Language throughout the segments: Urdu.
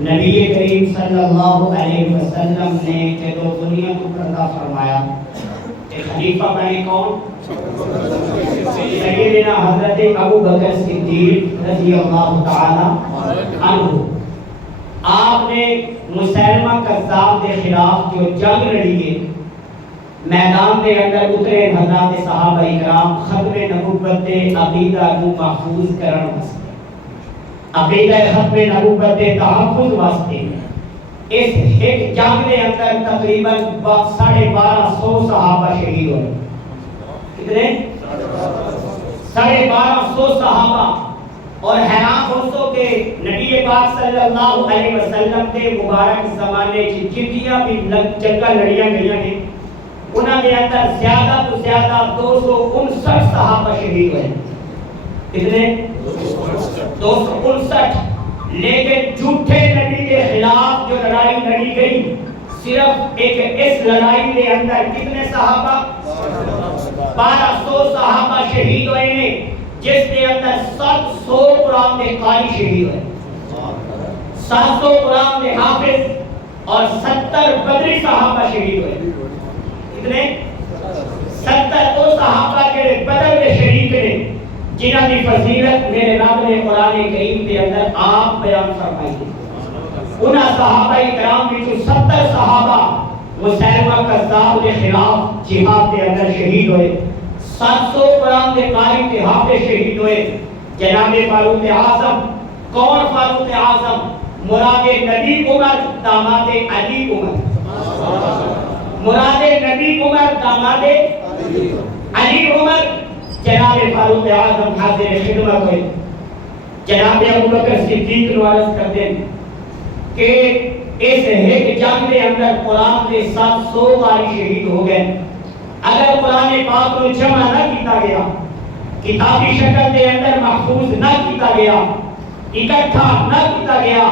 نبی کریم صلی اللہ علیہ وسلم نے جب دنیا کو پردہ فرمایا کہ خلیفہ بنے کون؟ سیدنا حضرت ابو بکر صدیق رضی اللہ تعالی عنہ۔ آپ نے مسلمہ کذاب کے خلاف جو جنگ لڑی ہے، میدان کے اندر اترے حضرات صحابہ کرام ختم نبوت عقیدہ کو محفوظ کرن واسطے، عقیدہ ختم نبوت کے تحفظ واسطے اس ایک جنگ کے اندر تقریباً 1250 صحابہ شہید ہوئے۔ کتنے؟ 1250 صحابہ۔ اور حیران ہو سو کہ نبی پاک صلی اللہ علیہ وسلم کے مبارک زمانے جتنیاں بھی جنگاں لڑیاں گئیاں نے انہاں کے اندر زیادہ تو زیادہ 259 صحابہ شہید ہوئے۔ کتنے؟ 259۔ لیکن جھوٹے نبی کے خلاف جو لڑائی لڑی گئی، صرف ایک اس لڑائی کے اندر کتنے صحابہ؟ 1200 صحابہ شہید ہوئے ہیں، جس کے اندر 700 قرآن کے قاری شہید ہوئے، 700 قرآن کے حافظ اور 70 بدری صحابہ شہید ہوئے۔ کتنے؟ 70 وہ صحابہ کے بدر میں شہید نے جنہاں کی فضیلت میرے رب نے قرآن کریم کے اندر آپ بیان فرمائی ہے۔ انہاں صحابہ کرام میں 70 صحابہ مسلمہ کذاب کے خلاف جہاد کے اندر شہید ہوئے، 700 قرآن کے قاری کے حافظ شہید ہوئے۔ جناب فاروق اعظم، کون فاروق اعظم؟ مراد نبی عمر داماد علی عمر، مراد نبی عمر داماد علی عمر۔ جناب فاروق اعظم حاضر خدمت ہوئے، جناب ابو بکر صدیق کو عرض کرتے ہیں کہ اس ایک جنگ کے اندر قرآن کے 700 قاری شہید ہو گئے۔ اگر قرآن پاک کو جمع نہ کیتا گیا، کتابی شکل کے اندر محفوظ نہ کیتا گیا، اکٹھا نہ کیتا گیا،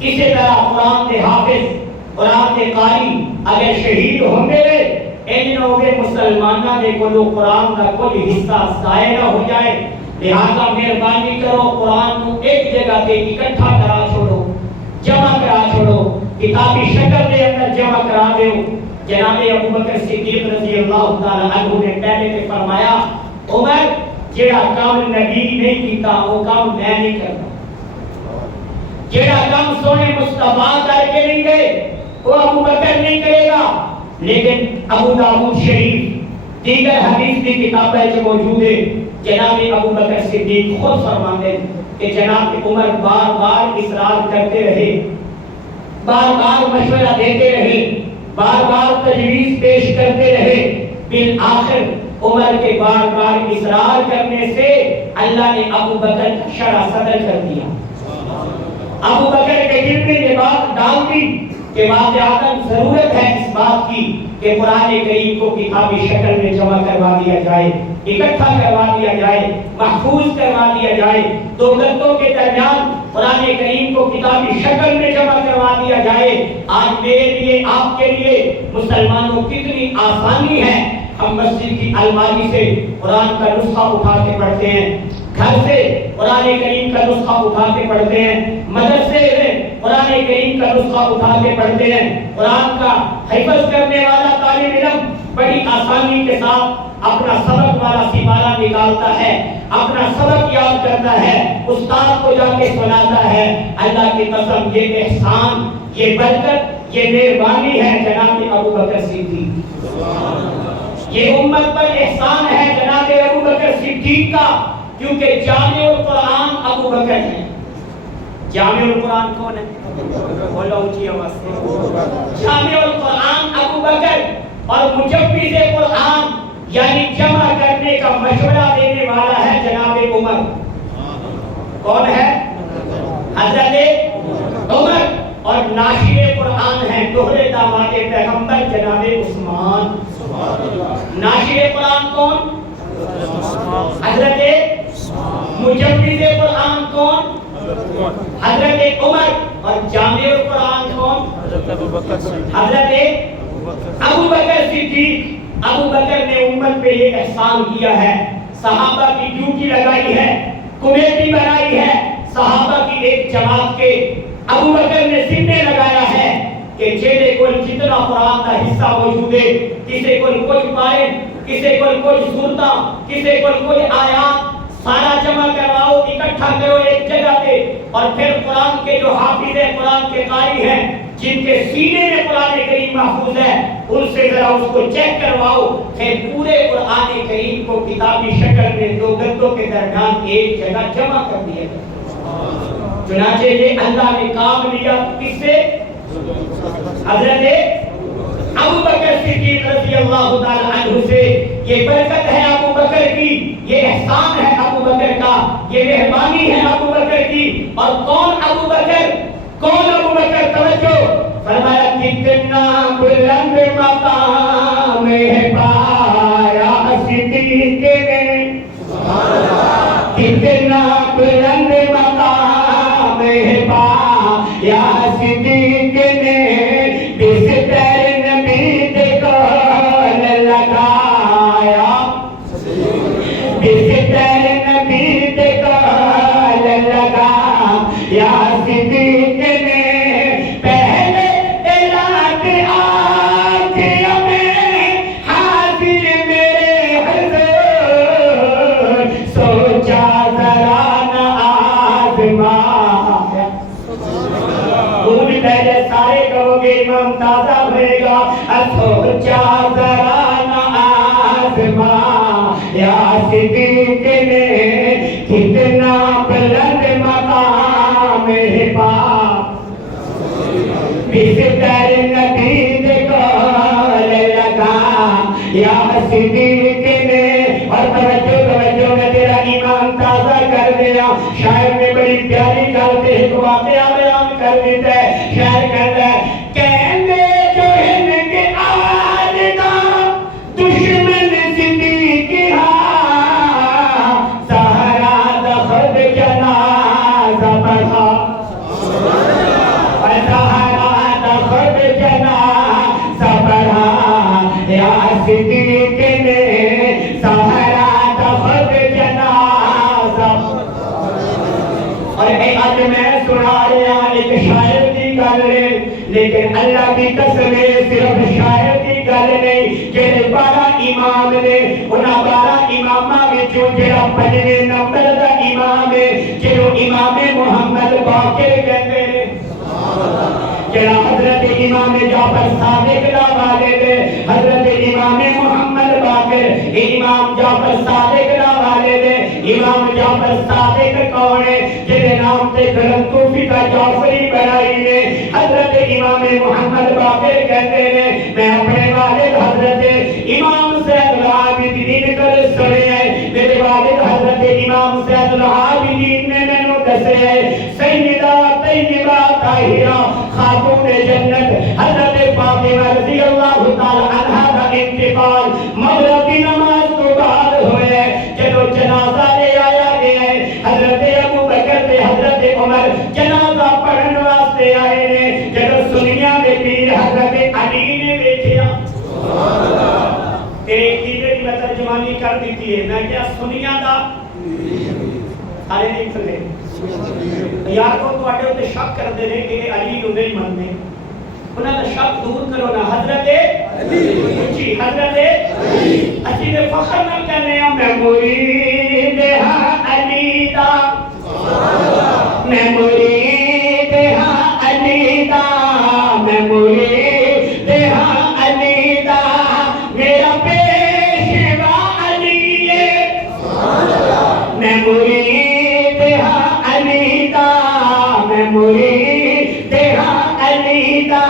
اسی طرح قرآن کے حافظ، قرآن کے قاری اگر شہید ہوں گے، انہوں کے مسلمانہ دے کو قرآن کا کوئی حصہ ضائع نہ ہو جائے۔ لہذا مہربانی کرو قرآن کو ایک جگہ پہ اکٹھا کرا چھوڑو، جمع کرا چھوڑو، کتابی شکل کے اندر جمع کرا دیو۔ جناب ابو بکر صدیق رضی اللہ تعالی عنہ نے پہلے میں فرمایا، عمر جڑا کام نبی نہیں کیتا وہ کام میں نہیں کرتا، جڑا کام سونے مصطفیٰ کر کے نہیں گئے وہ ابو بکر نہیں کرے گا۔ لیکن ابو داؤد شریف دیگر حدیث کی کتابیں جو موجود ہے، جناب ابو بکر صدیق خود فرماتے ہیں کہ جناب عمر بار بار اصرار کرتے رہے، بار بار مشورہ دیتے رہے، بار بار تجویز پیش کرتے رہے، بالآخر عمر کے بار بار اصرار کرنے سے اللہ نے ابو بکر کا شرح صدر کر دیا۔ ابو بکر کے دل میں یہ بات ڈال دی کہ واقعاتاً ضرورت ہے اس بات کی کہ قرآن کریم کو کتابی شکل میں جمع کروا دیا جائے، اکٹھا کروا دیا جائے، محفوظ کروا دیا جائے، دو گردوں کے درمیان قرآن کریم کو کتابی شکل میں جمع کروا دیا جائے۔ آج میرے لیے، آپ کے لیے مسلمانوں کتنی آسانی ہے، ہم مسجد کی الماری سے قرآن کا نسخہ اٹھا کے پڑھتے ہیں، گھر سے قرآن کریم کا نسخہ اٹھا کے پڑھتے ہیں، مدرسے سے قرآن کریم کا نسخہ اٹھا کے پڑھتے ہیں۔ قرآن کا حفظ کرنے والا طالب علم بڑی آسانی کے ساتھ اپنا سبق والا سپارہ نکالتا ہے، اپنا سبق یاد کرتا ہے، استاد کو جا کے سناتا ہے۔ اللہ کی قسم یہ احسان، یہ برکت، یہ مہربانی ہے جناب ابو بکر صدیق، یہ امت پر احسان ہے جناب ابو بکر صدیق کا، کیونکہ جامع القرآن ابو بکر ہے۔ جامع القرآن کون ہے؟ بولو اونچی آواز سے، جامع القرآن ابو بکر، اور مجوز قرآن یعنی جمع کرنے کا مشورہ دینے والا ہے جناب عمر۔ کون ہے؟ حضرت عمر۔ اور ناشر قرآن ہے دوہرے داماد پیغمبر جناب عثمان۔ ناشر قرآن کون؟ حضرت مجوز قرآن کون؟ حضرت عمر۔ اور جامع القرآن کون؟ حضرت ابو بکر صدیق۔ ابو بکر نے امت پہ یہ احسان کیا ہے، صحابہ کی ڈیوٹی لگائی ہے، کمیٹی بنائی ہے، صحابہ کی ایک جماعت کے ابو بکر نے سینے لگایا ہے کہ جیڑے کوئی جتنا قرآن کا حصہ موجود ہے، کسی کو کچھ پائے، کسی کو کچھ سورتاں، کسی کو کچھ آیات، سارا جمع کرواؤ، اکٹھا کرو ایک جگہ پہ، اور پھر قرآن کے جو حافظ ہیں، قرآن کے قاری ہیں، جن کے سینے میں قرآن کریم محفوظ ہے، ان سے ذرا اس کو چیک کرواؤ، پھر پورے قرآن کریم کو کتابی شکل میں دو گدوں کے درمیان ایک جگہ جمع کر دیا گیا۔ چنانچہ یہ اللہ نے کام لیا کس سے؟ حضرت ابو بکر صدیق رضی اللہ تعالی عنہ سے۔ یہ برکت ہے ابو بکر کی، یہ احسان ہے ابو بکر کا، یہ مہربانی ہے ابو بکر کی۔ اور کون ابو بکر؟ کون ابو بکر؟ توجہ، فرمایا کتنا بلند مقام ہے پایا صدیق نے، کتنا بلند مقام ہے پایا صدیق نے، بستر نبی کو لگایا، بستر نبی کو لگایا صدیق نے، پہلے رات آنکھوں میں حاضر میرے حضور، سوچا ذرا نہ آزمایا۔ پہلے سارے کہو گے امام تازہ بھرے گا، سوچا ذرا نہ آزمایا صدیق نے، کتنا بلند مقام ہے پا، بستر نبی کو لگایا صدیق نے۔ اور توجہ میں تیرا ایمان تازہ کر دیا، شاعر نے بڑی پیاری گل سے ایک واقعہ بیان کر دیتا ہے۔ شاعر کہتا ہے کہنے جو ان کے آلدہ دشمن صدیق ہاں، سہرا دخل جنازہ پڑھا، سہرا دخل جنازہ پڑھا یا صدیق نے، سہرا دخل جنازہ۔ اور آج میں سنا رہا ایک شاعر کی گل ہے، لیکن اللہ کی قسم ہے صرف شاعر کی گل نہیں، جڑے 12 امام نے، انہاں 12 اماماں وچوں جڑا 5ویں نمبر دا امام ہے، جنوں امام محمد باقر کہتے ہیں، جڑا حضرت امام جعفر صادق دا والد ہے، حضرت امام محمد باقر، امام جعفر صادق دا والد ہے۔ امام جعفر صادق کون ہے؟ جنہیں نام تے قلم کوفی کا جعفری بنائی نے، حضرت امام محمد باقر کہتے ہیں میں اپنے والد حضرت امام زین العابدین کر سنے ہیں، میرے والد حضرت امام زین العابدین نے میں نے دسے ہیں سیدہ طیبہ طاہرہ خاتون جنت حضرت فاطمہ رضی اللہ تعالی عنہا کا انتقال مغرب کی نماز کو بعد ہوئے، جدو جنازہ لے آیا گیا ہے، حضرت ابو بکر تے حضرت عمر جنازہ پڑھن واسطے آئے نے، جدو سنیاں دے پیر حضرت علی نے بیٹھیا، تیرے عقیدے کی میں ترجمانی کر دیتی ہے، میں کیا سنیاں دا سارے نہیں سنے یار کو تواڈے اوتے شک کر دے نے کہ علی نو نہیں مننے، انہاں دا شک دور کرو نا، حضرت علی جی، حضرت علی اسی دے فخر نال کہنے ہاں میں مرید ہاں علی دا، میں مرید ہاں علی دا، میں مرید ہاں علی دا، میرا پیشوا علی ہے، میں مرید ہاں علی دا، میں مرید ہاں علی دا،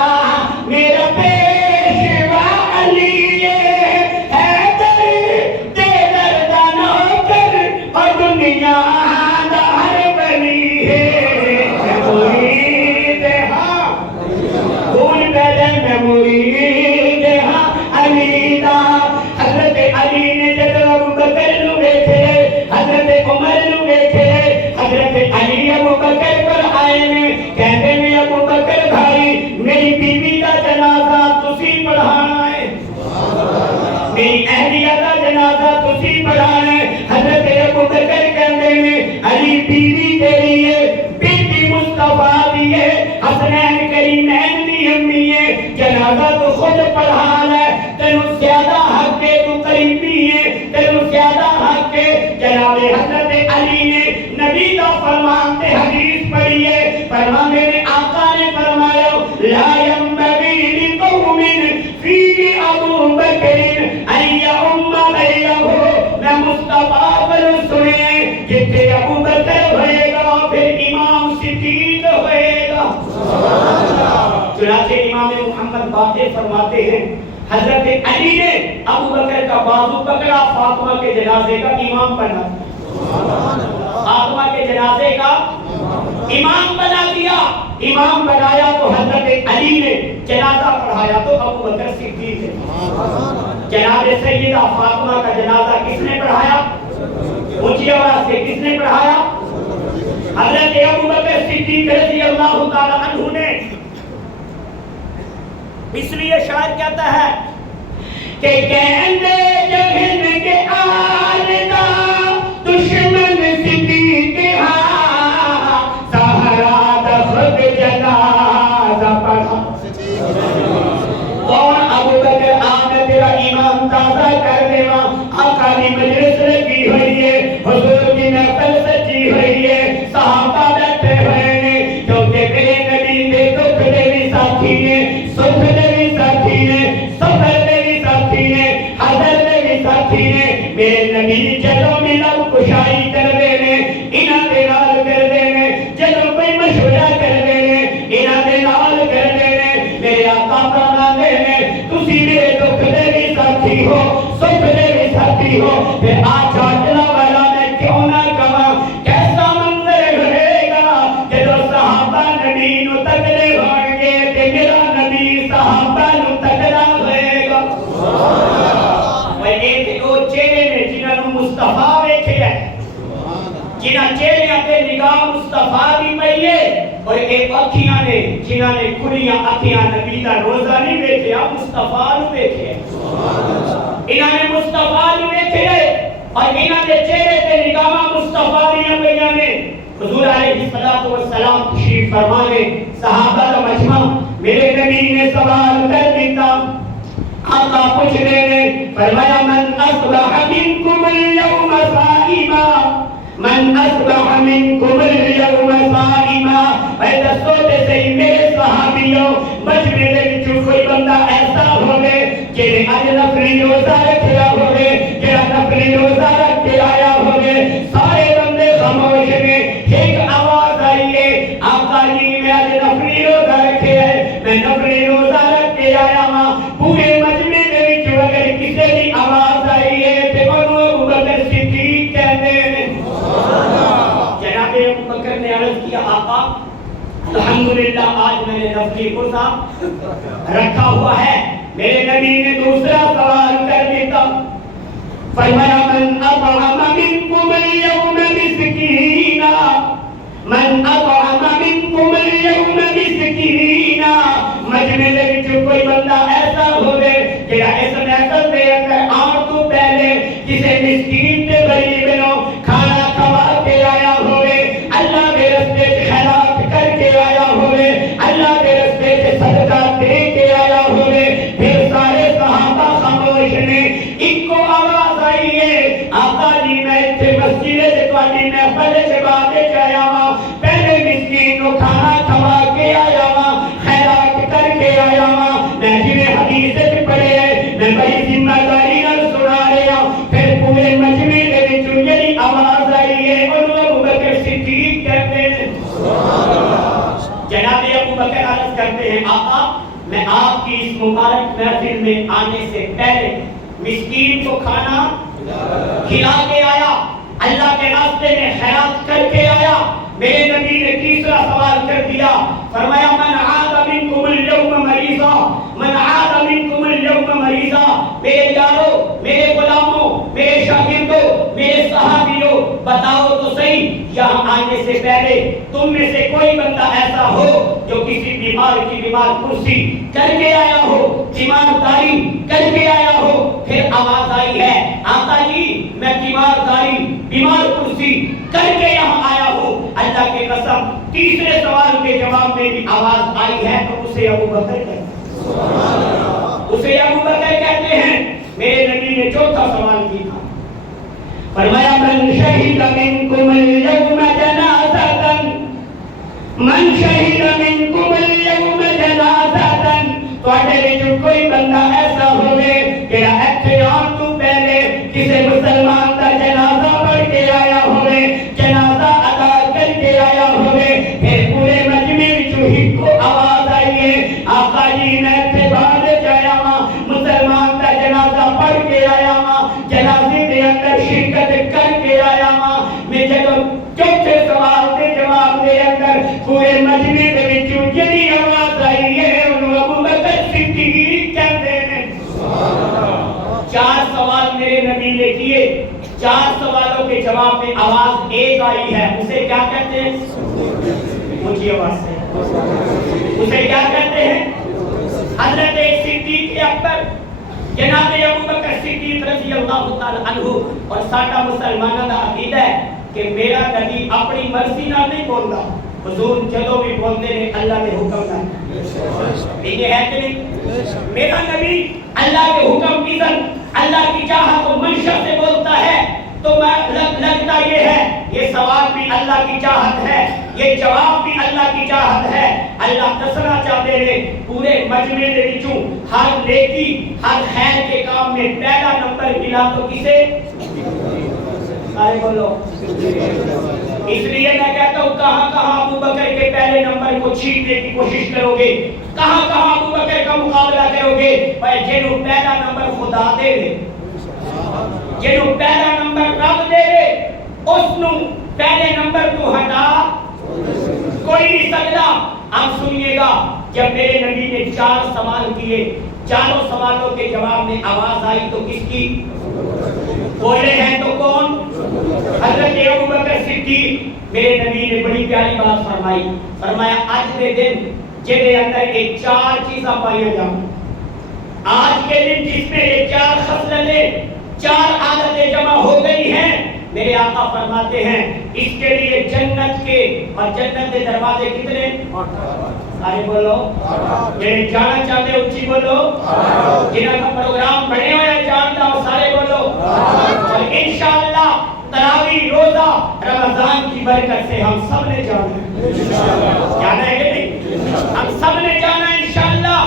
میرا پیشوا علی ہے، حیدر دے دردہ نوکر اور دنیا دا ہر ولی ہے، میں مرید ہاں، بھول پہلے میں مرید ہاں علی دا۔ حضرت علی نے جب ابو بکر نو بیٹھے، حضرت عمر نو بیٹھے، حضرت علی ابو بکر پر آئے نے، کہتے ہیں ابو بکر بھائی میری بیوی کا جنازہ تسی پڑھانا ہے، میری اہلیہ کا جنازہ تسی پڑھانا ہے۔ حضرت ابو بکر کہتے ہیں علی بیوی تیری ہے، بیٹی مصطفیٰ دی ہے، پڑھا لے تینوں زیادہ حق کے تو قریبی ہے تینوں زیادہ حق کے جناب حضرت علی نے نبی کا فرمان تے حدیث پڑھی ہے فرمان میرے آقا نے فرمایا لا ينبغي لقوم فی ابو بکر ان یؤم غیرہ میں مصطفیٰ پر سنے جتنے ابو بکر ہوئے گا پھر امام صدیق ہوئے گا چنانچہ امام محمد باقر فرماتے ہیں حضرت علی نے ابو بکر کا بازو پکڑا فاطمہ کے جنازے کا امام بنا فاطمہ کے جنازے کا امام بنا دیا امام بنایا تو حضرت علی نے جنازہ پڑھایا تو ابو بکر صدیق ہے جناب سیدہ فاطمہ کا جنازہ کس نے پڑھایا اونچی آواز سے کس نے پڑھایا حضرت ابو بکر صدیق رضی اللہ تعالی عنہ نے اس لیے شاعر کہتا ہے کہ کہندے جہن کے آلدہ دشمن صدیق ہاں سہرا دخد جنازہ پڑھا کون ابو بکر آنے تیرا ایمان تازہ کرنے ماں آقا کی مجلس لگی ہوئی ہے حضور کی محفل سچی ہوئی ہے صحابہ بیٹھے ہوئے نے کیونکہ میرے نبی دے دکھ دے بھی ساتھی نے سکھ دے بھی ساتھی نے سفر دے بھی ساتھی نے حضر دے بھی ساتھی نے میرے نبی جدوں ملب کشائی کر دینے انہاں دے نال کر دینے جدوں کوئی مشورہ کر دینے انہاں دے نال کر دینے میرے آقا فرماندے نے تسی میرے دکھ دے بھی ساتھی ہو سکھ دے بھی ساتھی ہو پھر آ چاٹلا والا میں کیوں نہ کہاں کیسا منظر رہے گا جدوں صحابہ نبی نو تکڑے ہون گے تے میرا نبی صحابہ نو تکڑا ہوئے گا وہ ایک وہ چہرے نے جنہاں نو مصطفیٰ ویکھیا ہے جنہاں چہریاں تے نگاہ مصطفیٰ دی پئی ہے اور ایک اکھیاں نے جنہاں نے کھلیاں اکھیاں نبی دا روزہ نہیں ویکھیا مصطفیٰ نو ویکھیا انہاں نے مصطفیٰ نو ویکھیا اور انہاں دے چہرے تے نگاہ مصطفیٰ دیاں پئیاں نے حضور علیہ الصلوۃ والسلام تشریف فرمانے صحابہ کا مجمع میرے نبی نے سوال کر دیتا آقا پوچھ رہے فرمایا من اصبح منکم اليوم صائما من اصبح منکم اليوم صائما اے دسو تے صحیح میرے صحابیوں مجمع دے وچ کوئی بندہ ایسا ہوے جے اج نفلی روزہ رکھیا ہوے جڑا نفلی روزہ رکھ کے آیا ہوے سارے بندے خاموش نے ایک آواز آئی ہے آقا جی میں اج نفلی روزہ رکھیا ہے میں نفلی روزہ رکھ کے آیا ہاں پورے مجمع دے وچ اگر کسے دی آواز آئی ہے تے انہوں ابو بکر صدیق کہندے نے جناب ابو بکر نے عرض کیا آقا الحمدللہ آج میں نے نفلی روزہ رکھا ہوا ہے میرے نبی نے دوسرا سوال کر دیتا فرمایا من اطعم منکم اليوم مسکینا من اطعم منکم اليوم مسکینا مجمع دے وچ کوئی بندہ ایسا ہوے جڑا اس محفل دے اندر آن تو پہلے کسے مسکین تے غریب نو کھانا کھوا کے آیا ہوے اللہ دے راستے وچ خیرات کر کے آیا ہوے اللہ دے راستے وچ صدقہ دے کے آیا ہوے پھر سارے صحابہ خاموش نے ایک کو آواز آئی ہے آقا جی میں اتنے مسجد سے تواڈی محفل سے بات آیا ہاں پہلے مسکین کو کھانا کھوا کے آیا ہاں خیرات کر کے آیا ہاں میں جنہیں حدیث سے پڑھے میں بڑی ذمہ داری نال سنا رہا پھر پورے مجمع دے وچ جڑی آواز آئی ہے انہوں ابو بکر صدیق کہتے ہیں جناب ابو بکر عرض کرتے ہیں آقا میں آپ کی اس مبارک محفل میں آنے سے پہلے مسکین کو کھانا کھلا کے آیا اللہ کے راستے میں خیرات کر کے آیا میرے نبی نے تیسرا سوال کر دیا فرمایا من عاد منکم اليوم مریضا من عاد منکم اليوم مریضا میرے یارو میرے غلاموں میرے شاگردوں میرے صحابیوں بتاؤ تو صحیح یہاں آنے سے پہلے تم میں سے کوئی بندہ ایسا ہو جو کسی بیمار کی بیمار کرسی کر کے آیا ہو تیمارداری کر کے آیا ہو پھر آواز آئی ہے آقا جی میں تیمارداری بیمار کرسی کر کے یہاں آیا ہوں اللہ کے قسم تیسرے سوال کے جواب میں بھی آواز آئی ہے تو اسے ابو بکر کہتے ہیں اسے ابو بکر کہتے ہیں. میرے نبی نے چوتھا سوال کیا تھا, فرمایا من شہد منکم اليوم جنازۃ, من شہد منکم اليوم جنازۃ, تواڈے وچ کوئی بندہ ایسا ہوے جڑا ایتھے آن تو پہلے کسی مسلمان دا جنازہ پڑھ کے آیا ہوے, جنازہ ادا کر کے آیا ہوے, پھر پورے مجمع وچوں ہکو آواز آئی ہے, آقا جی میں ایتھے باہر جایا ہاں, مسلمان دا جنازہ پڑھ کے آیا ہاں, جنازے دے اندر شرکت کر کے آیا ہاں. میں جدوں چوتھے سوال دے جواب دے اندر پورے مجمع دے وچوں جڑی آواز آئی ہے انہوں ابو بکر صدیق کہتے ہیں. چار سوال میرے نبی نے کیے, چار سوالوں کے جواب میں آواز ایک آئی ہے, اسے کیا کہتے ہیں؟ اونچی آواز سے اسے کیا کہتے ہیں؟ حضرت صدیق اکبر جناب ابو بکر صدیق رضی اللہ تعالی عنہ. اور ساڈا مسلمانوں کا عقیدہ ہے کہ میرا نبی اپنی مرضی نال نہیں بولتا, حضور جدوں بھی بولتے ہیں اللہ کے حکم نال. یہ ہے کہ نہیں؟ میرا نبی اللہ کے حکم کی ذات اللہ کی چاہت و منشا سے بولتا ہے. تو لگتا یہ ہے یہ سوال بھی اللہ کی چاہت ہے, یہ جواب بھی اللہ کی چاہت ہے. اللہ دسنا چاہتے ہیں پورے مجمع دے وچوں ہر نیکی ہر خیر کے کام میں پہلا نمبر ملا تو کسے؟ سارے بولو. اس لیے میں کہتا ہوں کہاں کہاں ابو بکر کے پہلے نمبر کو چھیننے کی کوشش کرو گے, کہاں کہاں ابو بکر کا مقابلہ کرو گے. پر جنہوں پہلا نمبر خدا دے دے, جنہوں پہلا نمبر رب دے دے, اس نوں پہلے نمبر تو ہٹا کوئی نہیں سکتا. اب سنیے گا, جب میرے نبی نے چار سوال کیے, چاروں سوالوں کے جواب میں آواز آئی تو کس کی؟ بولے ہیں تو کون؟ حضرت ابو بکر صدیق. میرے نبی نے بڑی پیاری بات فرمائی, فرمایا آج کے دن جدے اندر یہ چار چیزاں پائی جائیں, آج کے دن جس میں یہ چار خصلتیں چار عادتیں جمع ہو گئی ہیں, میرے آقا فرماتے ہیں اس کے لیے جنت کے اور جنت کے دروازے کتنے؟ سارے بولو. یہ جانا چاہتے اونچی بولو. جنہاں کا پروگرام بڑے ہوئے جانتا ہوں سارے بولو. اور انشاءاللہ تراویح روزہ رمضان کی برکت سے ہم سب نے جانا ہے کہ نہیں؟ ہم سب نے جانا ہے انشاءاللہ.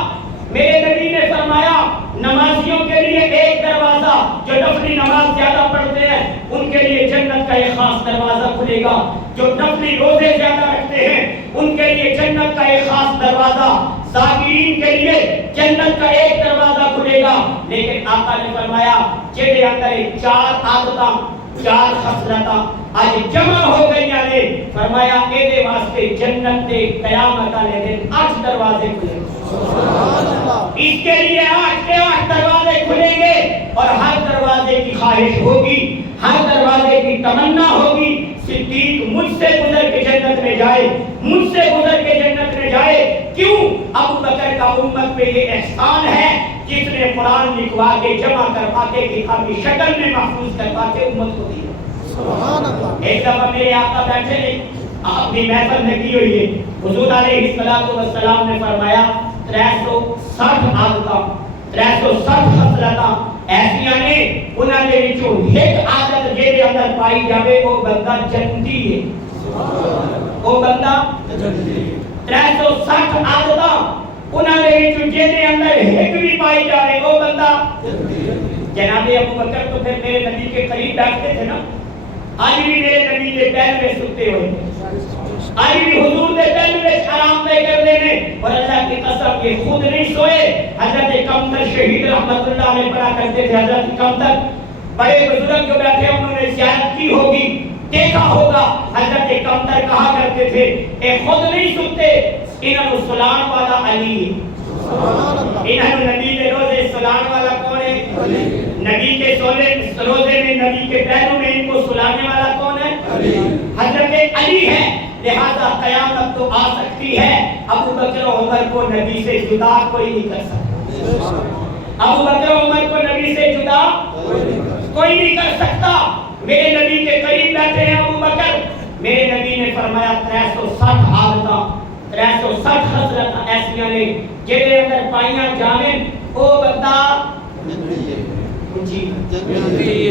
میرے نبی نے فرمایا نمازیوں کے لیے ایک دروازہ, جو نفلی نماز زیادہ پڑھتے ہیں ان کے لیے جنت کا ایک خاص دروازہ کھلے گا, جو نفلی روزے زیادہ رکھتے ہیں ان کے لیے جنت کا ایک خاص دروازہ, ذاکرین کے لیے جنت کا ایک دروازہ کھلے گا. لیکن آقا نے فرمایا جہے اندر چار عادتاں چار خصلتاں آج جمع ہو گئی نے, فرمایا اے دے واسطے جنت دے قیامت والے دن 8 دروازے کھلیں گے. اس کے لیے 8 کے 8 دروازے کھلیں گے, اور ہر دروازے کی خواہش ہوگی, ہر دروازے کی تمنا ہوگی صدیق مجھ سے گزر کے جنت میں جائے, مجھ سے گزر کے جنت میں جائے. کیوں؟ ابو بکر کا امت پہ یہ احسان ہے جس نے قرآن لکھوا کے جمع کروا کے کتابی شکل میں محفوظ کروا کے امت کو دیا. سبحان اللہ. ایک دفعہ میرے آقا بیٹھے نے, اپنی محفل لگی ہوئی ہے, حضور علیہ الصلوۃ والسلام نے فرمایا 360 عادتاں 360 خصلتاں ایسیاں نے, انہاں دے وچوں ایک عادت جے اندر پائی جاوے وہ بندہ جنتی ہے. وہ بندہ جنتی. 360 عادتاں انہاں دے وچوں جے اندر ایک بھی پائی جاوے وہ بندہ جنتی. جناب ابو بکر تو پھر میرے نبی کے قریب بیٹھتے تھے نا, آج بھی میرے نبی کے پیر میں سوتے ہوئے, آج بھی حضور دے پیر میں آرام دے کر دینے. اور اللہ کی قسم یہ خود نہیں سوئے, حضرت کمتر شہید رحمت اللہ نے پڑھا کرتے تھے. حضرت کمتر بڑے بزرگ جو بیٹھے انہوں نے زیارت کی ہوگی, دیکھا ہوگا. حضرت کمتر کہا کرتے تھے اے خود نہیں سوتے, انہوں سلان والا علی ہے. انہوں نبی کے روزے سلان والا کون ہے؟ نبی کے روزے میں نبی کے پیروں میں ان کو سلانے والا کون ہے؟ حضرت علی ہے. لہذا قیامت تو آ سکتی ہے, ابو بکر و عمر کو نبی سے جدا کوئی نہیں کر سکتا. ابو بکر و عمر کو نبی سے جدا کوئی نہیں کر سکتا. میرے نبی کے قریب بیٹھے ہیں ابو بکر, میرے نبی نے فرمایا 360 عادتاں 360 خصلتاں ایسیاں نے جہدے اندر پائیاں جاویں وہ بندہ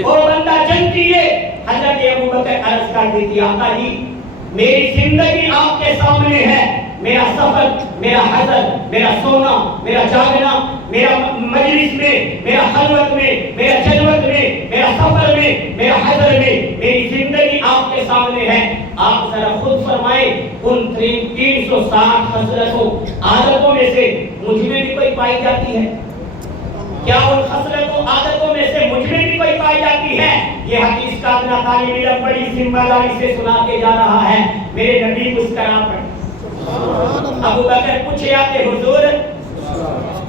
وہ بندہ جنتی ہے. حضرت ابوبکر عرض کر دیتی آقا جی میری زندگی آپ کے سامنے ہے, میرا سفر, میرا حضر, میرا سونا, میرا جاگنا, میرا مجلس میں, میرا خلوت میں, میرا جلوت میں, میرا سفر میں, میرا حضر میں, میری زندگی آپ کے سامنے ہے. آپ ذرا خود فرمائیں ان 360 خصلتوں عادتوں میں سے مجھ میں بھی کوئی پائی جاتی ہے؟ کیا ان خصلتوں عادتوں میں سے مجھ میں بھی کوئی پائی جاتی ہے؟ یہ حدیث کا اپنا طالب علم بڑی ذمہ داری سے سنا کے جا رہا ہے. میرے نبی مسکرا پڑے. ابو بکر پوچھے آتے حضور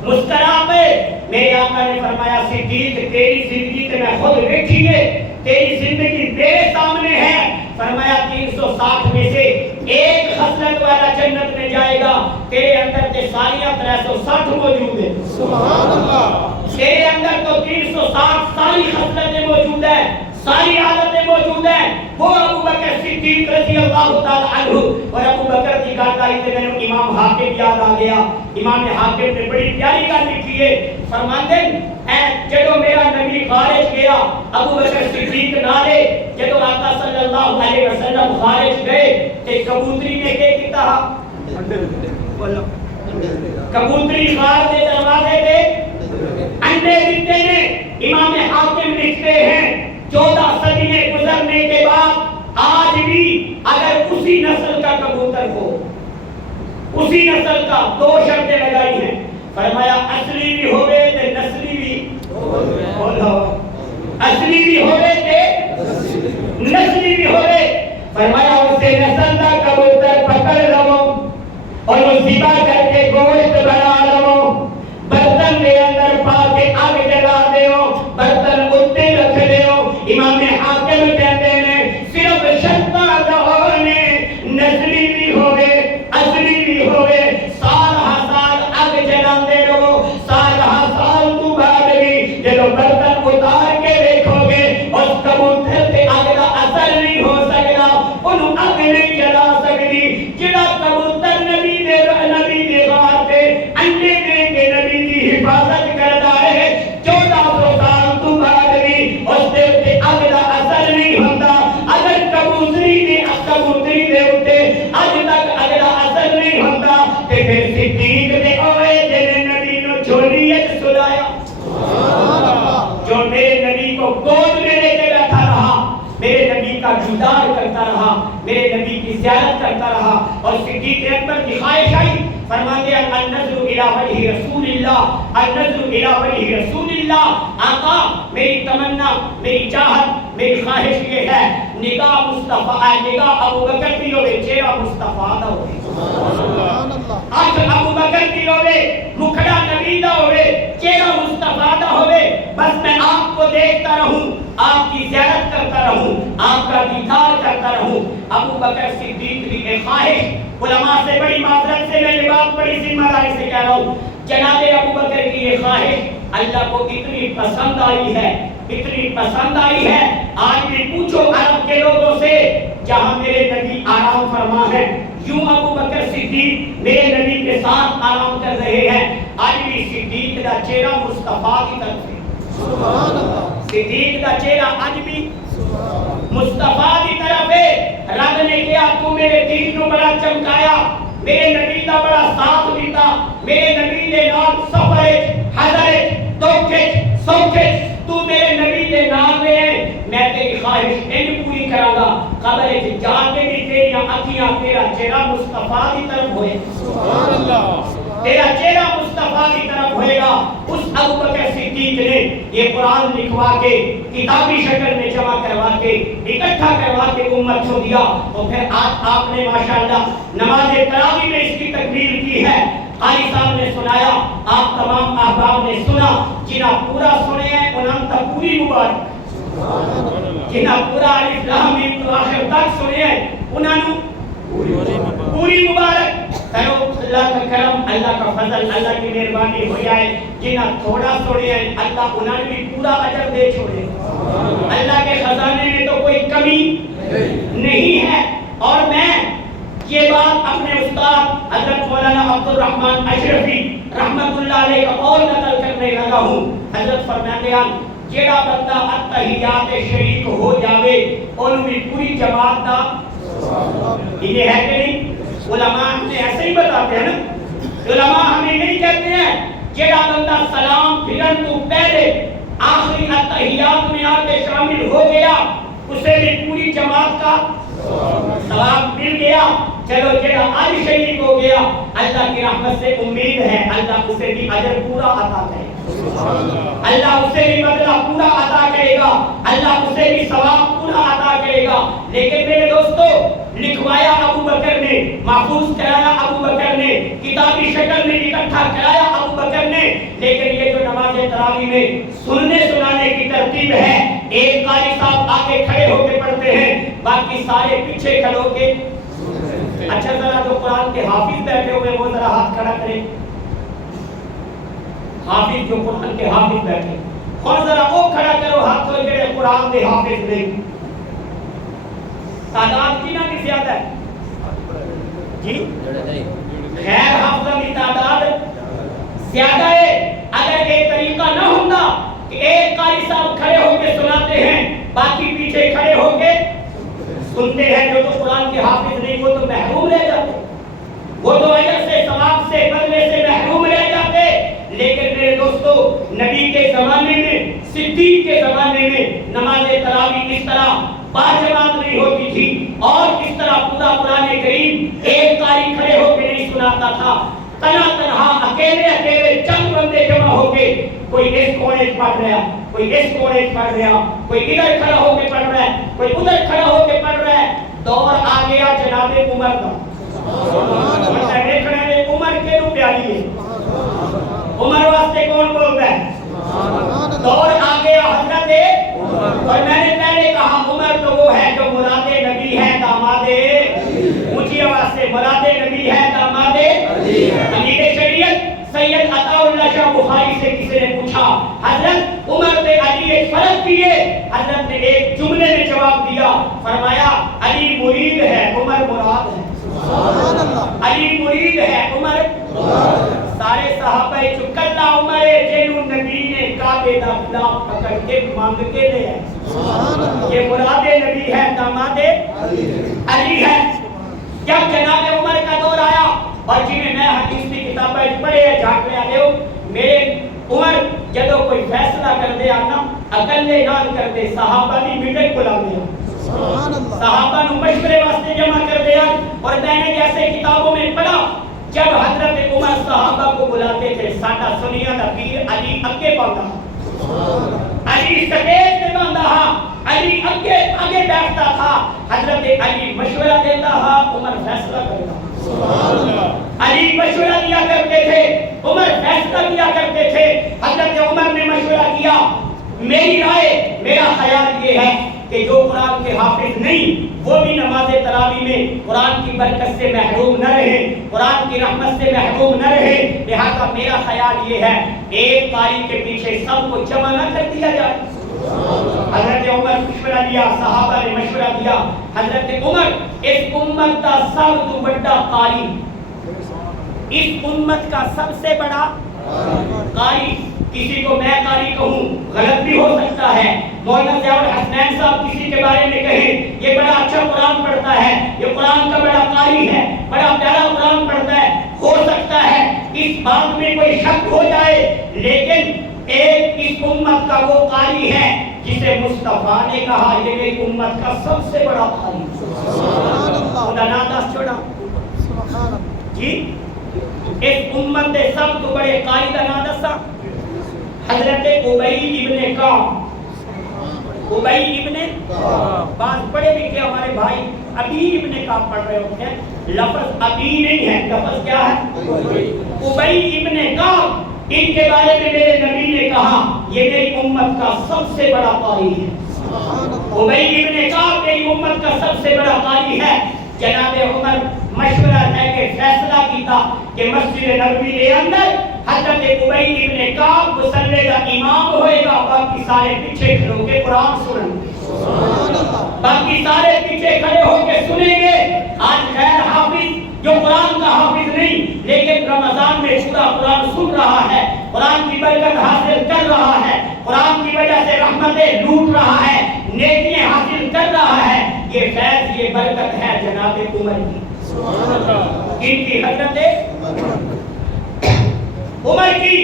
مسکرا پہ. میرے آقا نے فرمایا صدیق تیری زندگی تے میں خود دیکھی ہے, تیری زندگی میرے سامنے ہے. فرمایا 360 میں سے ایک خصلت والا جنت میں جائے گا, تیرے اندر تے ساریاں 360 موجود ہیں. سبحان اللہ. تیرے اندر تو 360 ساری خصلتیں موجود ہیں, ساری عادتیں موجود ہیں. وہ ابو بکر صدیق رضی اللہ تعالی عنہ. اور ابو بکر کی گاڑی سے میں نے امام حاکم یاد آ گیا. امام حاکم نے بڑی پیاری گل لکھی ہے. فرماتے ہیں جدو میرا نبی خارج گیا ابو بکر صدیق نالے, جدو آقا صلی اللہ علیہ وسلم خارج گئے تے کبوتری نے کیا کیتا؟ کبوتری خار دے دروازے دے انڈے دیتے نے. امام حاکم لکھتے ہیں 14 صدییں گزرنے کے بعد آج بھی اگر اسی نسل کا کبوتر ہو, اسی نسل کا, 2 شرطیں لگائی ہیں. فرمایا اصلی بھی ہوئے تے نسلی بھی اصلی بھی ہوئے تے نسلی بھی ہوئے. فرمایا اسے نسل کا کبوتر پکڑ لو اور وہ ذبح کر کے گوشت بنا لو, برتن کے اندر پا کے آگ جلا دیو, برتن اتنے رکھ دیو. امام حاکم کہتے ہیں صرف شرطہ دہونے نسلی بھی ہوئے اصلی بھی ہوئے, سال ہزار آگ جلا دے رہو, سال ہزار تو بعد بھی جب برتن اتار کے دیکھو گے اس کبوتر سے آگ کا اثر نہیں ہو سکتا, انہوں آگ نہیں جلا سکتی. جڑا کبوتر نبی دے غار پہ انڈے دے کے نبی کی حفاظت کرتا ہے 1400 سال تو بعد بھی اس دے اتے آگ کا اثر نہیں ہوتا. اگر کبوتری دے اتے آج تک آگ کا اثر نہیں ہوتا تے پھر صدیق دے اوے جنہیں نبی نو جھولیت سلایا, جو میرے نبی کو گود میں لے کے بیٹھا رہا, میرے نبی کا دیدار کرتا رہا, میرے نبی کی زیارت کرتا رہا. اور صدیق اکبر کی خواہش آئی, فرماتے ہیں النظر الی وجہ رسول اللہ, النظر الی وجہ رسول اللہ. آقا میری تمنا, میری چاہت, میری خواہش یہ ہے نگاہ مصطفیٰ, نگاہ ابو بکر کی ہوئے, چہرہ مصطفیٰ دا ہوئے, آنکھ ابو بکر کی ہوئے, مکھڑا نبی دا ہوئے, چہرہ مصطفیٰ دا ہوئے. بس میں آپ کو دیکھتا رہوں, آپ کی زیارت کرتا رہوں, آپ کا دیدار کرتا رہوں. ابو بکر صدیق کی ایک خواہش, علماء سے بڑی معذرت سے میں یہ بات بڑی ذمہ داری سے کہہ رہا ہوں, جناب ابو بکر کی یہ خواہش اللہ کو اتنی پسند آئی ہے, اتنی پسند آئی ہے. آج بھی پوچھو عرب کے لوگوں سے, جہاں میرے نبی آرام فرما ہے یوں ابو بکر صدیق میرے نبی کے ساتھ آرام کر رہے ہیں. آج بھی صدیق کا چہرہ مصطفیٰ کی طرف ہے. سبحان اللہ. صدیق کا چہرہ آج بھی مصطفیٰ کی طرف ہے. رب نے کیا تو میرے دین کو بڑا چمکایا, میرے نبی کا بڑا ساتھ دیتا, میرے نبی نے نام سفر حضر دوکھ سوکھ تو میرے نبی کے نام میں ہے. میں تیری خواہش نہیں پوری کراں گا, قبر جا کے بھی تیری اکھیاں تیرا چہرہ مصطفیٰ کی طرف ہوئے. سبحان اللہ. تیرا چہرہ مصطفیٰ کی طرف ہوئے گا. اس ابو بکر صدیق نے یہ قرآن لکھوا کے کتابی شکل میں جمع کروا کے اکٹھا کروا کے امت کو دیا. تو پھر آج آپ نے ماشاءاللہ نماز تراویح میں اس کی تکمیل کی ہے. قاری صاحب نے سنایا, آپ تمام احباب نے سنا, جنہاں پورا سنے ہیں انہاں تک پوری مبارک, جنہاں پورا الف لام میم تو آخر تک سنے ہیں انہاں پوری مبارک. کرو اللہ کا کرم, اللہ کا فضل, اللہ کی مہربانی ہو جائے. جنہاں تھوڑا سنے ہیں اللہ انہاں بھی پورا اجر دے چھوڑے. اللہ کے خزانے میں تو کوئی کمی نہیں ہے. اور میں یہ بات اپنے استاد حضرت مولانا عبد الرحمن اشرفی رحمت اللہ علیہ کا قول نقل کرنے لگا ہوں. حضرت فرماتے ہیں جیڑا بندہ اتحیات شریک ہو جاوے انہوں بھی پوری جماعت دا یہ ہے کہ نہیں؟ علماء ہمیں ایسے ہی بتاتے ہیں نا. علماء ہمیں نہیں کہتے ہیں جیڑا بندہ سلام پھرن تو پہلے آخری اتحیات میں آ کے شامل ہو گیا اسے بھی پوری جماعت کا ثواب مل گیا. چلو جیڑا آج شریک ہو گیا اللہ کی رحمت سے امید ہے اللہ اسے بھی اجر پورا عطا کرے گا, اللہ اسے بھی بدلہ پورا عطا کرے گا, اللہ اسے بھی ثواب پورا عطا کرے گا. لیکن میرے دوستو لکھوایا ابو بکر نے, محفوظ کرایا ابو بکر نے, کتابی شکل میں اکٹھا کرایا ابو بکر نے, لیکن یہ جو نماز تراویح میں سننے سنانے کی ترتیب ہے ایک قاری صاحب آگے کھڑے ہو کے پڑھتے ہیں باقی سارے پیچھے کھڑے ہو کے. اچھا ذرا جو قرآن کے حافظ بیٹھے ہوئے وہ ذرا ہاتھ کھڑا کریں. حافظ جو قرآن کے حافظ بیٹھے اور ذرا وہ کھڑا کرو ہاتھ تو جڑے قرآن کے حافظ نہیں. تعداد کی نہ بھی زیادہ ہے جی غیر حافظہ کی تعداد زیادہ ہے. اگر یہ طریقہ نہ ہوتا کہ ایک قاری صاحب کھڑے ہو کے سناتے ہیں باقی پیچھے کھڑے ہو کے سنتے ہیں, جو تو قرآن کے حافظ نہیں وہ تو محروم رہ جاتے, وہ تو اجر سے ثواب سے بدلے سے محروم رہ جاتے. لیکن میرے دوستو نبی کے زمانے میں صدیق کے زمانے میں نماز تراویح اس طرح باجماعت نہیں ہوتی تھی اور اس طرح پورا قرآن کریم ایک قاری کھڑے ہو کے نہیں سناتا تھا. تنہا تنہا اکیلے اکیلے چند بندے جمع ہو کے کوئی اس کونے پڑھ رہا, کوئی اس کونے پڑھ رہا, کوئی ادھر کھڑا ہو کے پڑھ رہا ہے, کوئی ادھر کھڑا ہو کے پڑھ رہا ہے. دور آ گیا جناب عمر کا. عمر کے رو پیاری ہے, عمر واسطے کون بول رہا ہے؟ دور آ گیا حضرت. اور میں نے پہلے کہا عمر تو وہ ہے جو مراد نبی ہے داماد, اونچی آواز سے مراد نبی ہے داماد امیر شریعت. سید عطا اللہ شاہ بخاری سے کسی نے پوچھا حضرت عمر نے علی ایک فرق کیے, حضرت نے ایک جملے میں جواب دیا, فرمایا علی مرید ہے عمر مراد ہے. علی مرید ہے عمر. سارے صحابہ چکلا عمر جنوں نبی نے کعبے دا غلاف پکڑ کے مانگ کے لے آئے. یہ مراد نبی ہے داماد علی ہے. جب جناب عمر کا دور آیا اور جنہیں میں حدیث کی کتابیں پڑھے ہیں جھاکڑے آئے ہو, میرے عمر جدو کوئی فیصلہ کر دے آنا اکلے نال کر دے, صحابہ بھی میٹنگ بلا دیا, صحابہ نو مشورے واسطے جمع کر دیا. اور میں نے جیسے کتابوں میں پڑھا جب حضرت عمر صحابہ کو بلاتے تھے ساڈا سنیا دا پیر علی اگے باندا, علی سٹیج پہ باندا, علی آگے بیٹھتا تھا, حضرت علی مشورہ دیتا تھا, عمر فیصلہ کرتا. علی مشورہ دیا کرتے تھے, عمر فیصلہ کیا کرتے تھے. حضرت عمر نے مشورہ کیا, میری رائے میرا خیال یہ ہے کہ جو قرآن کے حافظ نہیں وہ بھی نماز تراویح میں قرآن کی برکت سے محروم نہ رہے, قرآن کی رحمت سے محروم نہ رہے. لہذا میرا خیال یہ ہے ایک قاری کے پیچھے سب کو جمع نہ کر دیا جائے. حضرت عمر مشورہ دیا, صحابہ نے مشورہ دیا. حضرت عمر اس امت کا سب سے بڑا قاری, اس امت کا سب سے بڑا قاری, کسی کو میں قاری کہوں غلط بھی ہو سکتا ہے. مولانا ضیاء الحسنین صاحب کسی کے بارے میں کہیں یہ بڑا اچھا قرآن پڑھتا ہے, یہ قرآن کا بڑا قاری ہے, بڑا پیارا قرآن پڑھتا ہے, ہو سکتا ہے اس بات میں کوئی شک ہو جائے. لیکن ایک اس امت کا وہ قاری ہے جسے مصطفیٰ نے کہا یہ میری امت کا سب سے بڑا قاری. خدا ناداس چھوڑا جی, اس امت کے سب تو بڑے قاری کا نام دسا حضرت ابی ابن کعب. ابی ابن بعض پڑھے لکھے ہمارے بھائی ابی ابن کعب پڑھ رہے ہوتے ہیں, لفظ ابی نہیں ہے, لفظ کیا ہے ابی ابن کعب. ان کے بارے میں میرے نبی نے کہا یہ میری امت کا سب سے بڑا قاری ہے. ابی ابن کعب میری امت کا سب سے بڑا قاری ہے. جناب عمر مشورہ ہے کہ فیصلہ کیتا کہ مسجد نبوی کے اندر حضرت ابی ابن کعب مصلی کا امام ہوئے گا, باقی سارے پیچھے کھڑے ہو کے قرآن سنیں گے, باقی سارے پیچھے کھڑے ہو کے سنیں گے. آج غیر حافظ جو قرآن کا حافظ نہیں لیکن رمضان میں پورا قرآن سن رہا ہے، قرآن کی برکت حاصل کر رہا ہے، قرآن کی وجہ سے رحمتیں لوٹ رہا ہے، نیکیاں حاصل کر رہا ہے، یہ فیض یہ برکت ہے جناب عمر کی۔ ان کی حضرت عمر کی،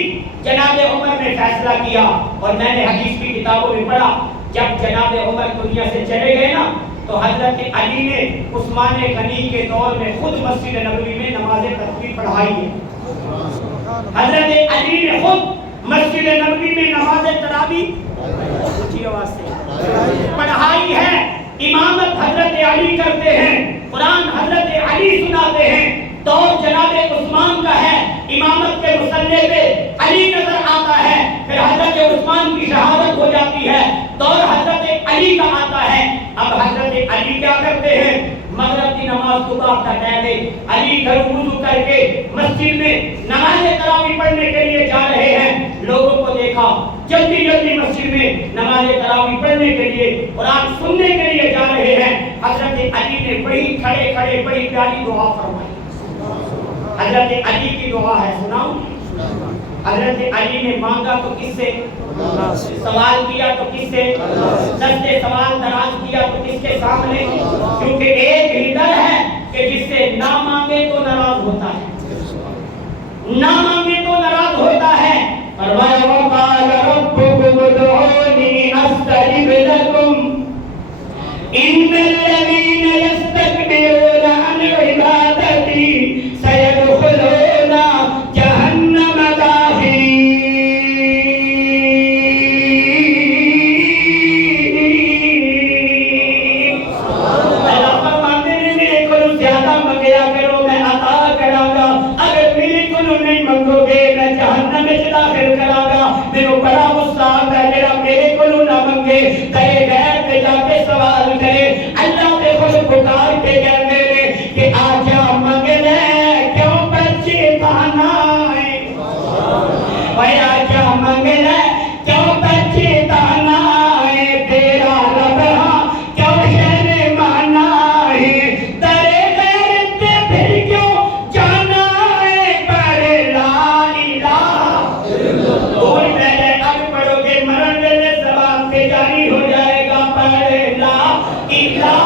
جناب عمر نے فیصلہ کیا، اور میں نے حدیث کی کتابوں میں پڑھا جب جناب عمر دنیا سے چلے گئے نا تو حضرت علی نے عثمان غنی کے دور میں خود مسجد نبوی میں نماز تراویح پڑھائی ہے۔ حضرت علی نے خود مسجد نبوی میں نماز تراویح اونچی آواز سے پڑھائی ہے۔ امامت حضرت علی کرتے ہیں، قرآن حضرت علی سناتے ہیں۔ دور جناب عثمان کا ہے، امامت کے مصلی پہ علی نظر آتا ہے، پھر حضرت عثمان کی شہادت ہو جاتی ہے، دور حضرت علی کا آتا ہے۔ اب حضرت علی کیا کرتے ہیں؟ مغرب کی نماز صبح کا ٹائم ہے، علی گھر وضو کر کے مسجد میں نماز تراویح پڑھنے کے لیے جا رہے ہیں۔ لوگوں کو دیکھا جلدی جلدی مسجد میں نماز تراویح پڑھنے کے لیے، قرآن سننے کے لیے جا رہے ہیں۔ حضرت علی نے بڑی کھڑے کھڑے بڑی پیاری دعا فرمائی۔ حضرت علی کی دعا ہے، سناؤں؟ حضرت علی نے مانگا تو کس سے؟ سوال کیا تو کس سے؟ دست سوال دراز کیا تو کس کے سامنے؟ کیونکہ ایک ہی در ہے کہ جس سے نہ مانگے تو ناراض ہوتا ہے، نہ مانگے تو ناراض ہوتا ہے۔ فرمایا وقال ربكم ادعوني استجب لكم ان الذين يستكبرون عن عبادتي سيدخلون جهنم داخرين۔ اللہ فرماتے ہیں میرے کو زیادہ منگیا کرو میں عطا کراں گا، اگر میرے کو نہیں منگو گے میں جہنم میں داخل کراں گا۔ میرے بڑا غصہ آتا ہے جڑا میرے کو نہ منگے کہے غیر پہ جا کے سوال کرے، اللہ کے خود پکار کے کہہ میرے کہ آجا منگ لے کیوں بچے تانا ہے، بھائی آجا منگ لے کیوں بچے تانا ہے، تیرا رب ہاں کیوں شہر مانا ہے، درے غیرت پہ پھر کیوں جانا ہے، پر لا الہ کوئی پہلے اب پڑھو گے مرن ویلے زبان پہ جاری ہو جائے گا، پر لا الہ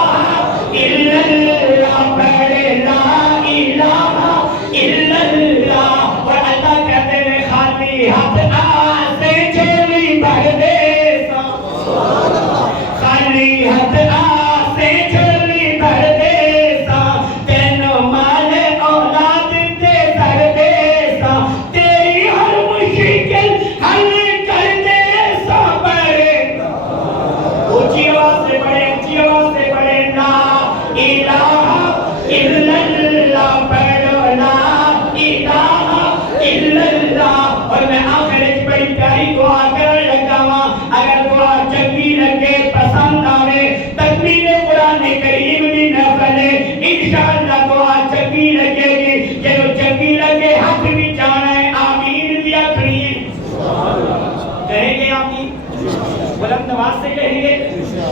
الا اللہ، پر لا الہ الا اللہ۔ اور اللہ کہتے ہیں خالی ہاتھ آسے جھولی بھر دے سا، خالی ہاتھ آسے جھولی بھر دے سا، تینوں مال اولاد دے سر دے سا، تیری ہر مشکل حل کر دے سا، پر اونچی آواز سے پڑھے، اونچی آواز سے پڑھے، لا الہ الا اللہ، پڑھو لا الہ الا اللہ۔ اور میں آخر ایک بڑی پیاری دعا کرنے لگا ہوں، اگر دعا چنگی لگے پسند آوے تکمیل قرآن کریم بھی نہ بنے، انشاءاللہ دعا چنگی لگے گی، جو چنگی لگے حق بھی جانا ہے، آمین بھی آخری ہے، کہیں گے آمین؟ بلند آواز سے کہیں گے؟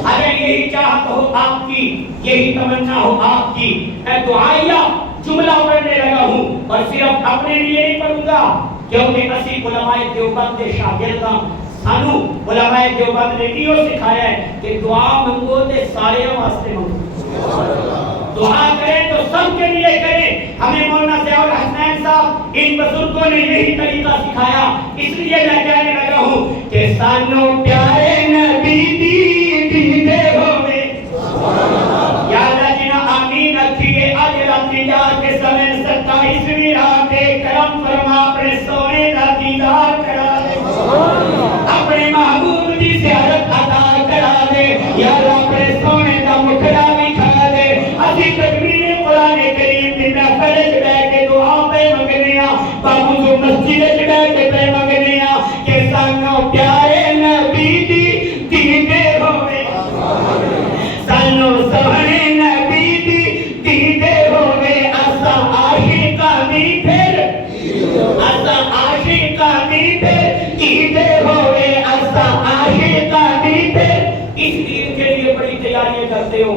اگر یہی چاہت ہو آپ کی، یہی تمنا ہو آپ کی، میں دعائیہ جملہ پڑھنے لگا ہوں، اور صرف اپنے لیے نہیں پڑھوں گا کیونکہ اسی علماء دیوبند کے شاگرداں، سانو علماء دیوبند نے یہ سکھایا ہے کہ دعا منگو تے سارے واسطے منگو، دعا کریں تو سب کے لیے کریں۔ ہمیں مولانا ضیاء الحسنین صاحب ان بزرگوں نے یہی طریقہ سکھایا، اس لیے میں کہنے لگا ہوں کہ سانو پیارے نبی دی دے ہوئے، یا اللہ جنا آمین اکھیے آج راتی جا کے سمیں 27ویں رات کرم فرما اپنے سونے دا دیدار کرا دے، اپنے محبوب دی زیارت عطا کرا دے، یا اللہ اپنے سونے دا مکھڑا بھی کھا دے۔ اسی تکمیل قرآن کریم دی محفل وچ بیٹھ کے دعا پہ منگنے ہاں، بابو مسجد وچ بیٹھ کے پہ منگنے ہاں کہ سانو پیارے نبی دی دیدے ہوئے، سانو سونے نبی دی دیدے ہوئے، اسا عاشقاں دی پھر، اسا عاشقاں دی پھر دیدے ہوئے، اسا عاشقاں دی پھر۔ اس عید کے لیے بڑی تیاریاں کرتے ہو،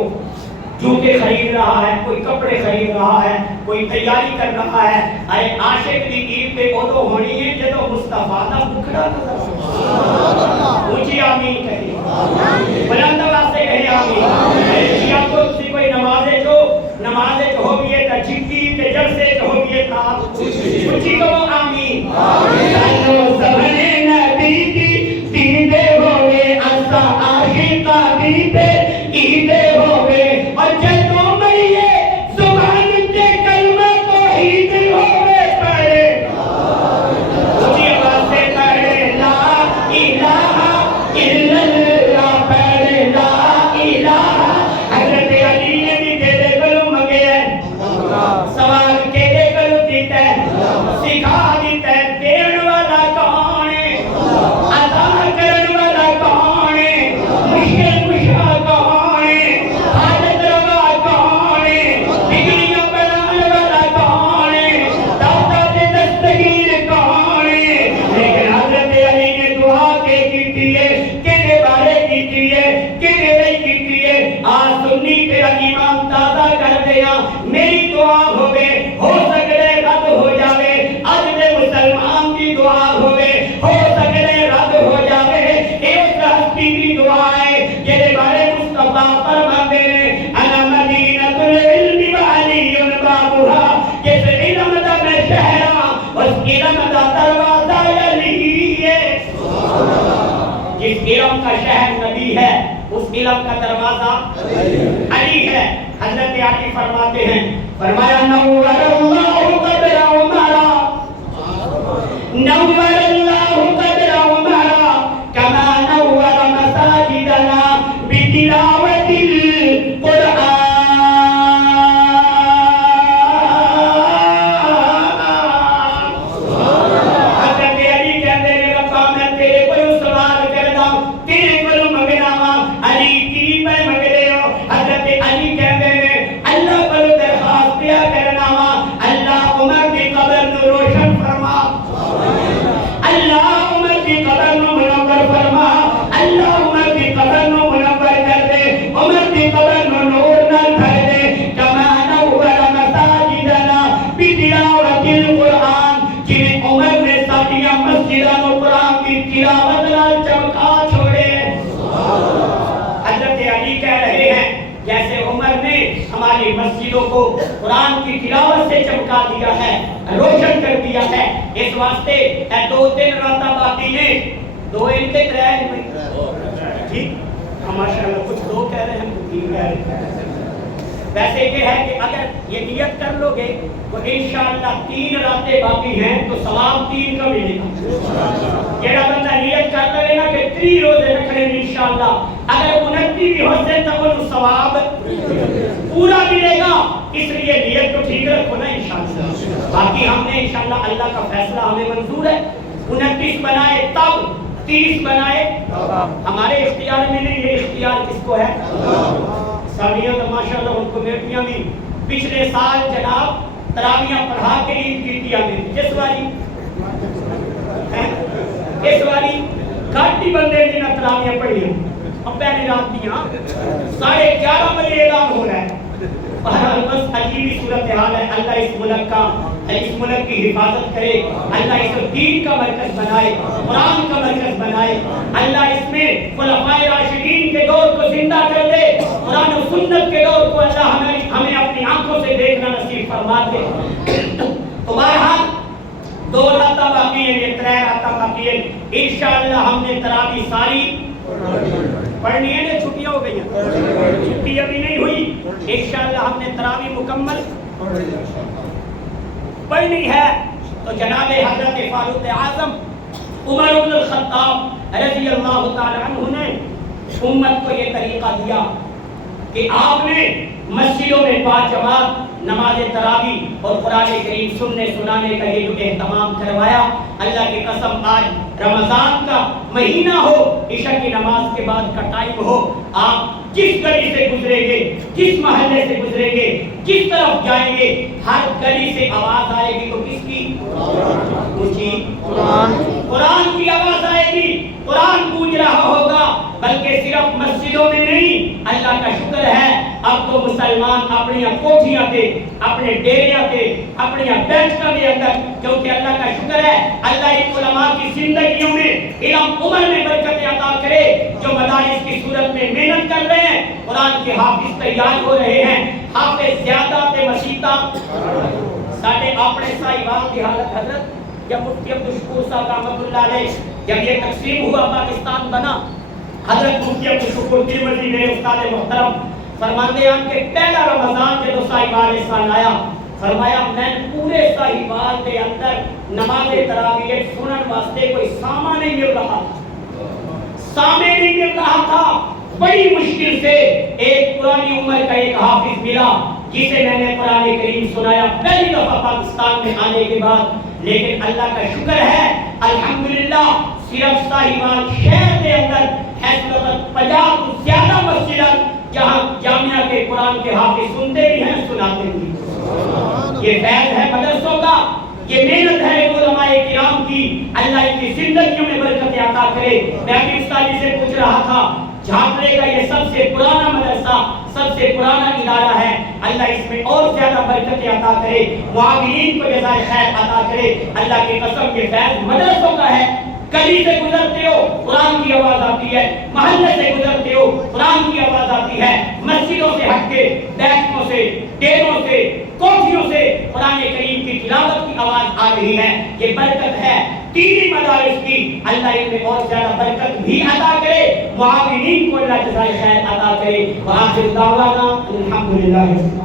جوتے خرید رہا ہے، کوئی کپڑے خرید رہا ہے، کوئی تیاری کر رہا ہے. ارے عاشق دی عید تے اودوں ہونی ہے جدوں مصطفیٰ دا بکھڑا نظر آئے. اونچی آمین کہے، بلند آواز سے کہے آمین. یا کوئی کوئی نمازے جو ہو گئے تا جھکی تے جلسے جو ہو گئے تا اونچی کہو آمین. سانو سبھنے نبی دی دیدے ہوئے اسا عاشقاں دی تے عیدے ہوئے اور جدوں مریے زبان تے کلمہ توحید ہوئے پڑھے اونچی آواز سے پڑھے لا الہ الا اللہ پڑھے لا الہ. حضرت علی نے بھی کہے کلو منگے ہے، سوال کہے کلو دیتا ہے، سکھا دیتا ہے. دین والا کون ہے، عطا کرن والا کون ہے، مشکل کشا کون ہے، حاجت روا کون ہے، بگڑیاں بنانے والا کون ہے، داتا دے دستگیر کون ہے. لیکن حضرت علی نے دعا کے کیتی ہے، کہنے بارے کیتی ہے، کہنے نہیں کیتی ہے. آج سنی تیرا ایمان تازہ کر دیا. میری دعا ہوئے ہو سکتے رد ہو جاوے، اج دے مسلمان کی دعا ہوئے ہو سکتے رد ہو جاوے. ایک ہستی کی دعا ہے جہدے بارے مصطفیٰ فرماتے ہیں انا مدینۃ العلم وعلی بابها. جس علم دا میں شہر ہاں اس علم دا دروازہ علی ہے. جس علم کا شہر نبی ہے اس علم کا دروازہ علی ہے. حضرت علی فرماتے ہیں، فرمایا نور اللہ قبر عمر، نور اللہ قبر عمر کما نور مساجدنا بتلاوت القرآن. حضرت علی کہتے ہیں ربا میں تیرے کو سوال کرنا، تیرے کو منگنا وا. علی کی میں منگ رہے ہو. حضرت علی کہتے ہیں اللہ کو درخواست کیا کرنا وا، اللہ عمر کی قبر نو روشن فرما، اللہ عمر کی قبر نو منور فرما، اللہ عمر کی قبر نو منور کر دے، عمر کی قبر نو نور نال بھر دے. کما نور مساجدنا بتلاوت القرآن، جن عمر نے ساڈیاں مسجداں نو قرآن کی تلاوت نال چمکا چھوڑے. حضرت علی کہہ رہے ہیں جیسے عمر نے ہماری مسجدوں کو قرآن کی تلاوت سے چمکا دیا ہے، روشن کر دیا ہے. اس واسطے اے دو تین راتاں باقی نے، دو ان کے ترے ٹھیک ماشاءاللہ، کچھ دو کہہ رہے ہیں کچھ تین کہہ رہے ہیں. ویسے یہ ہے کہ اگر یہ نیت کر لو گے تو انشاءاللہ 3 راتیں باقی ہیں تو ثواب 3 کا ملے گا. جیڑا بندہ نیت کر لے نا کہ 3 روزے رکھنے انشاءاللہ، اگر 29 بھی ہو جائے تو وہ ثواب پورا ملے گا. اس لیے نیت کو ٹھیک رکھو نا انشاءاللہ. باقی ہم نے انشاءاللہ اللہ کا فیصلہ ہمیں منظور ہے. 29 بنائے تب، 30 بنائے ہمارے اختیار میں نہیں، یہ اختیار کس کو ہے؟ ساڑیاں تو ماشاءاللہ ان کو بیٹیاں بھی پچھلے سال جناب تراویاں پڑھا کے عید کیتیاں میں جس واری اس واری گھاٹی بندے جنہیں تراویاں پڑھی ہیں. اب پہلے رات دیاں 11:30 بجے اعلان ہو رہا ہے. بہرحال بس عجیبی صورتحال ہے. اللہ اس ملک کا، اس ملک کی حفاظت کرے. اللہ اس کو دین کا مرکز بنائے، قرآن کا مرکز بنائے. اللہ اس میں خلفائے راشدین کے دور کو زندہ کر دے. قرآن و سنت کے دور کو اللہ ہمیں اپنی آنکھوں سے دیکھنا نصیب فرما دے. تو بہرحال 2 راتاں باقی ہیں، یہ 3 راتاں باقی ہیں. انشاءاللہ ہم نے تراویح ساری پڑھنی ہے نا، چھٹیاں ہو گئی ہیں، چھٹی ابھی نہیں ہوئی. انشاءاللہ ہم نے تراویح مکمل پڑھنی ہے. تو جناب حضرت فاروق اعظم عمر بن الخطاب رضی اللہ تعالی عنہ نے امت کو یہ طریقہ دیا کہ آپ نے مسجدوں میں 5 جماعت نماز تراویح اور قرآن کریم سننے سنانے کا یہ جو اہتمام کروایا. اللہ کی قسم آج رمضان کا مہینہ ہو، عشاء کی نماز کے بعد کا ٹائم ہو، آپ جس گلی سے گزریں گے، جس محلے سے گزریں گے، جس طرف جائیں گے، ہر گلی سے آواز آئے گی تو کس کی؟ قرآن کی آواز آئے گی، قرآن گونج رہا ہوگا. بلکہ صرف مسجدوں میں نہیں، اللہ کا شکر ہے اب تو مسلمان اپنی کوٹھیاں تے اپنے ڈیریاں تے اپنی بیٹھکاں دے اندر کیونکہ اللہ کا شکر ہے اللہ ان علماء کی زندگیوں میں علم عمر میں برکت عطا کرے جو مدارس کی صورت میں محنت کر رہے ہیں قرآن کے حافظ تیار ہو رہے ہیں حافظ زیادہ تے مسیطہ ساڑھے اپنے صاحبان کی حالت حضرت جب مفتی عبدالشکور صاحب رحمت اللہ علیہ جب یہ تقسیم ہوا پاکستان بنا حضرت مفتی عبدالشکور ترمذی میں استاد محترم فرماندے ہیں کہ پہلا رمضان جب صاحبان اسلام آیا فرمایا میں پورے صاحبان کے اندر نماز تراویح سنن واسطے کوئی سامان نہیں مل رہا تھا سامنے نہیں مل رہا تھا بڑی مشکل سے ایک پرانی عمر کا ایک حافظ ملا جسے میں نے قرآن کریم سنایا پہلی دفعہ پاکستان میں آنے کے بعد لیکن اللہ کا شکر ہے الحمدللہ صرف صاحبان شہر کے اندر اس وقت 50 سے زیادہ مسجد جہاں جامعہ کے قرآن کے حافظ سنتے بھی ہیں سناتے بھی یہ فیض ہے مدرسوں کا یہ محنت ہے علماء کرام کی اللہ ان کی زندگیوں میں برکت عطا کرے میں ابھی استاد جی سے پوچھ رہا تھا جھانپڑے کا یہ سب سے پرانا مدرسہ سب سے پرانا ادارہ ہے اللہ اس میں اور زیادہ برکت عطا کرے معاونین کو جزائے خیر عطا کرے اللہ کی قسم یہ فیض مدرسوں کا ہے گلی سے گزرتے ہو قرآن کی آواز آتی ہے محلے سے گزرتے ہو قرآن کی آواز آتی ہے مسجدوں سے ہٹ کے بیٹھکوں سے ڈیروں سے کوٹھیوں سے قرآن کریم کی تلاوت کی آواز آ رہی ہے یہ برکت ہے دینی مدارس کی اللہ ان میں اور زیادہ برکت بھی عطا کرے معاونین کو اللہ جزائے خیر عطا کرے وآخر دعوانا الحمدللہ